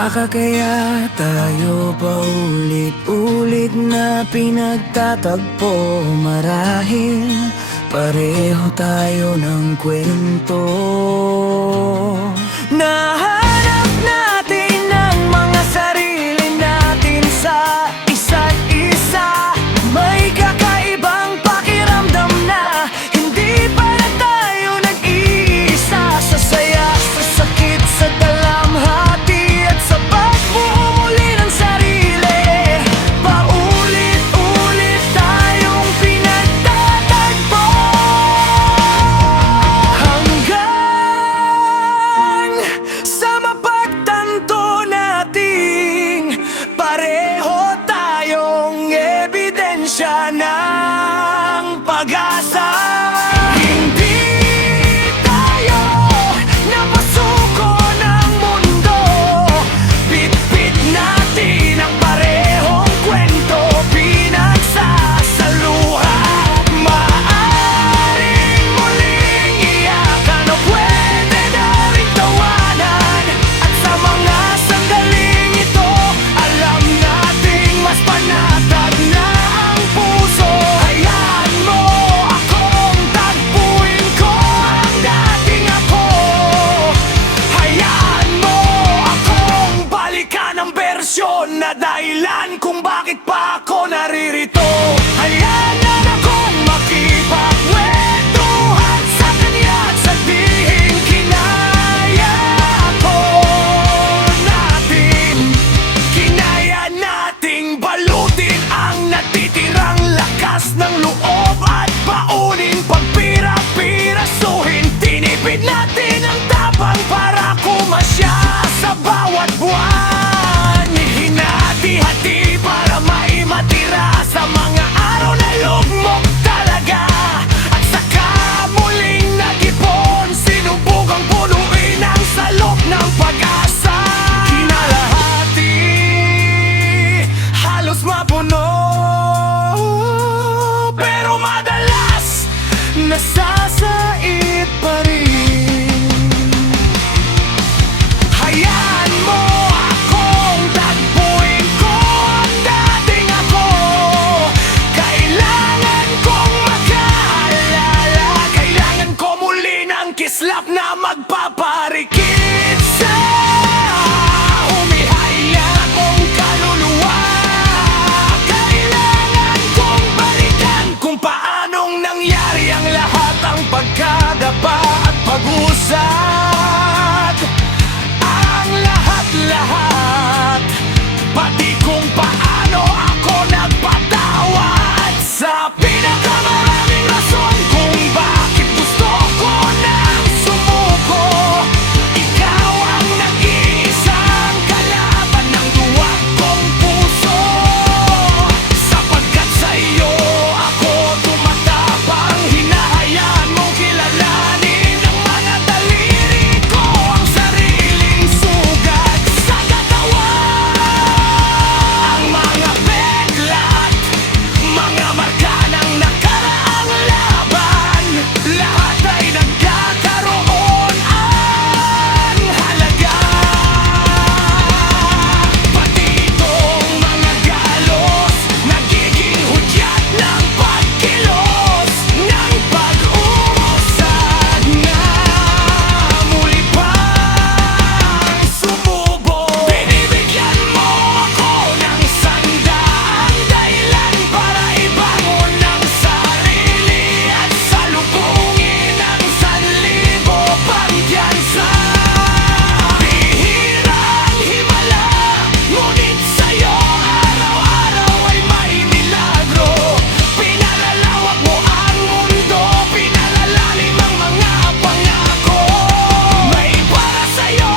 Baka kaya tayo paulit-ulit na pinagtatagpo. Marahil pareho tayo ng kwento. Nahanap natin ang mga sarili natin sa isa't isa. May kakaibang pakiramdam na hindi para tayo nag-iisa. Sa saya, sa sakit, sa dalamhati at sa pagbuo muli ng sarili. Paulit-ulit tayong pinagtatagpo hanggang sa mapagtanto nating pareho tayong ebidensya ng pag-asa. Hindi tayo napasuko ng mundo. Bitbit natin ang parehong kwento, pinagsasaluhan. Maaaring muling iyakan o pwede na rin tawanan. At sa mga sandaling ito, alam nating mas panatag na ang puso. Hayaan mo akong tagpuin ko ang dating ako. Hayaan mo akong balikan ang bersyon na dahilan kung bakit pa ako naririto. Hayaan akong makipagkwentuhan sa kanya at sabihin kinaya ko natin. Kinaya nating balutin ang natitirang lakas ng loob at baunin pagpira-pirasuhin. Tinipid natin ang tapang para kumasya sa bawat buwan. Hinati-hati para may matira sa mga araw na lugmok talaga. At saka muling nag-ipon, sinubukang punuin ang salok ng pag-asa. Kinalahati, halos mapuno, pero madalas nasasait pa rin. Hayaan mo akong tagpuin ko ang dating ako. Kailangan kong makaalala. Kailangan ko muli ng kislap na magpaparikit sa humihay na akong kaluluwa. Kailangan kong balikan kung paanong nangyari ang lahat, ang pagkadapa at pag-usad. Ang lahat-lahat, pati kung paano ako nagpatawad sa pinakamaraming rason kung bakit gusto ko nang sumuko. Ikaw ang nag-iisang kalaban ng duwag kong puso. Sapagkat sa iyo ako tumatapang, hinahayaan mong kilalanin ng mga daliri ko ang sariling sugat sa katawan. Ang mga peklat, mga marka ng nakaraang laban, lahat ay nagkakaroon ang halaga. Pati itong mga galos, nagiging hudyat ng pagkilos ng pag-uusad na muli pang sumubok. Binibigyan mo ako ng sandaang dahilan para ibangon ang sarili at salubungin ang sanlibo pang tiyansa. Bihirang himala, ngunit sa'yo araw-araw ay may milagro. Pinalalawak mo ang mundo, pinalalalim ang mga pangako. May para sa'yo,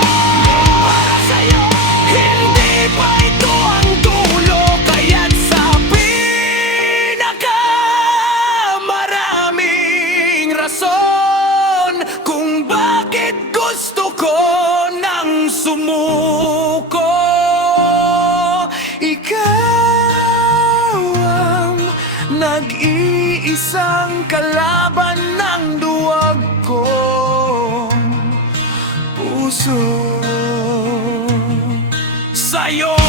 hindi pa ito ang dulo. Kaya't sa pinakamaraming rason kung bakit gusto ko nang sumuko. Ikaw ang nag-iisang kalaban ng duwag kong puso. ngayon